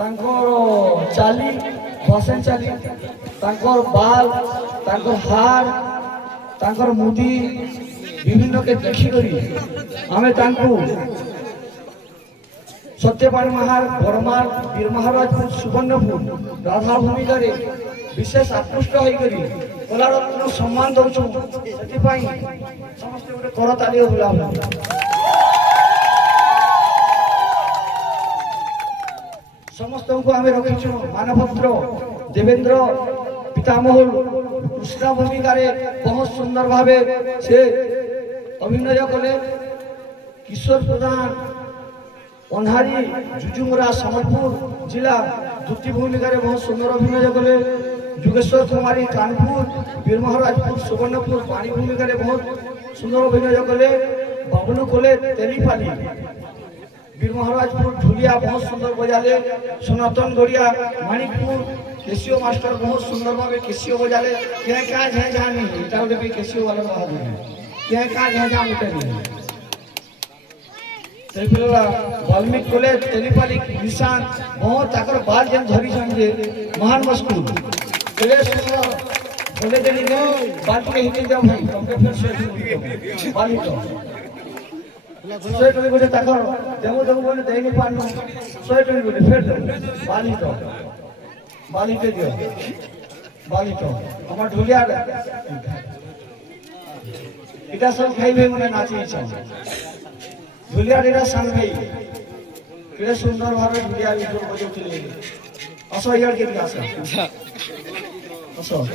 ଚାଲି ଭସେନ ଚାଲି ବାଲ ହାର ମୁଦି বিভিন্ন কে ଦେଖିକରି ଆମେ ତାଙ୍କୁ सत्यपाणी महार बरमार वीर महाराजपुर सुवर्णपुर राधा भूमिकारे विशेष आकृष्ट होकर कलारत्न सम्मान दौचु समस्त गोटे करताली बुला समस्त को आम रखीचु मानभद्र देवेंद्र पितामह कृष्ण भूमिकारे बहुत सुंदर भावे से अभिनय कले किशोर प्रधान अन्हारी जुजुमुरा सम्बलपुर जिला द्वितीय भूमिका बहुत सुंदर अभिनय कले जुगेश्वर कुमारी कानपुर वीर महाराजपुर सुवर्णपुर पानी भूमिका बहुत सुंदर अभिनय कले बबलू कोले तेलीपाली वीर महाराजपुर ढुलिया बहुत सुंदर बजाले सनातन गड़िया माणिकपुर केसियो मास्टर बहुत सुंदर भाव केसियो बजाले क्या क्या झा नहीं गोटे केसियो वाला बाहर क्या क्या झा गोटे नहीं वाल्मीकि कॉलेज तेलीपाली निशान बहुत ताकर बाल जन धरी जे महान मस्कुल बोले सुनो बोले देनी ने बात के हिते जाओ भाई तुमके फिर से बाली तो सोए तो बोले ताकर देमो देमो बोले दे नहीं पानो सोए तो बोले फिर दो बाली के दियो बाली तो हमर ढुलिया इटा सब खाई भाई मने नाची इच्छा ढुलिया डेरा संग भाई केड़े सुंदर भावे ढुलिया बिजोर बजाउथिले असो यार के आसा असो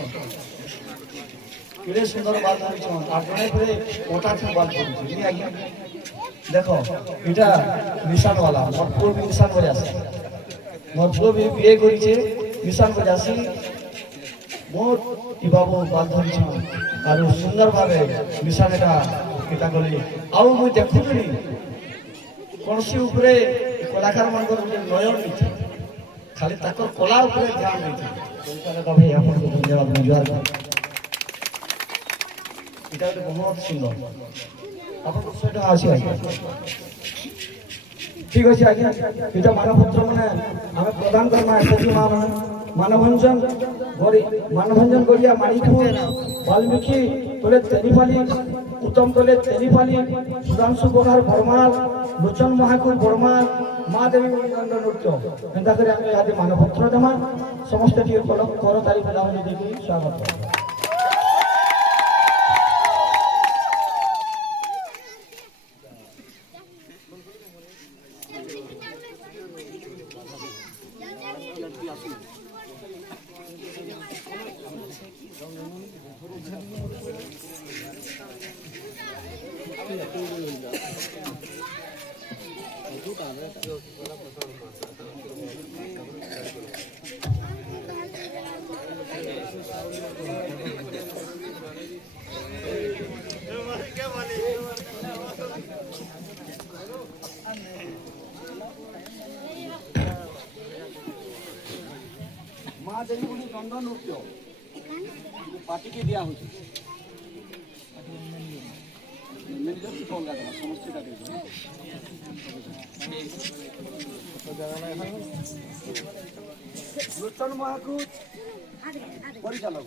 केड़े सुंदर बात धरि छ आठने परे मोटा छ बात करू छी आज्ञा देखो इटा निशान वाला मरपुर निशान बजा আছে मरपुर भी बिए करी छे निशान बजासी बहुत इ बाबू बात धरि छ आरो सुंदर भावे निशान एटा किता कली आउ मु देखुनी कौनसी उपरे कलाकार मान नयन नहीं खाली कला उपरे ध्यान नहीं भाई आप धन्यवाद जुआर बहुत सुंदर आप ठीक अच्छे आज्ञा ये मानभद्र मैंने आम प्रदान करना एसएससी माँ मानभंजन गड़िया माणिकपुर वाल्मीकि तले तेलीपाली उत्तम तले तेलीपाली सुधांशु बघार बर्मार लोचन महाकुर बर्मार माँ देवी दंड नृत्य एंता कर मानभद्र देमा समस्त करताली पिलाने देखिए स्वागत माँ देवी बोली दंड नृत्य पार्टी के दिया होची लोचन महाकुट परिचालक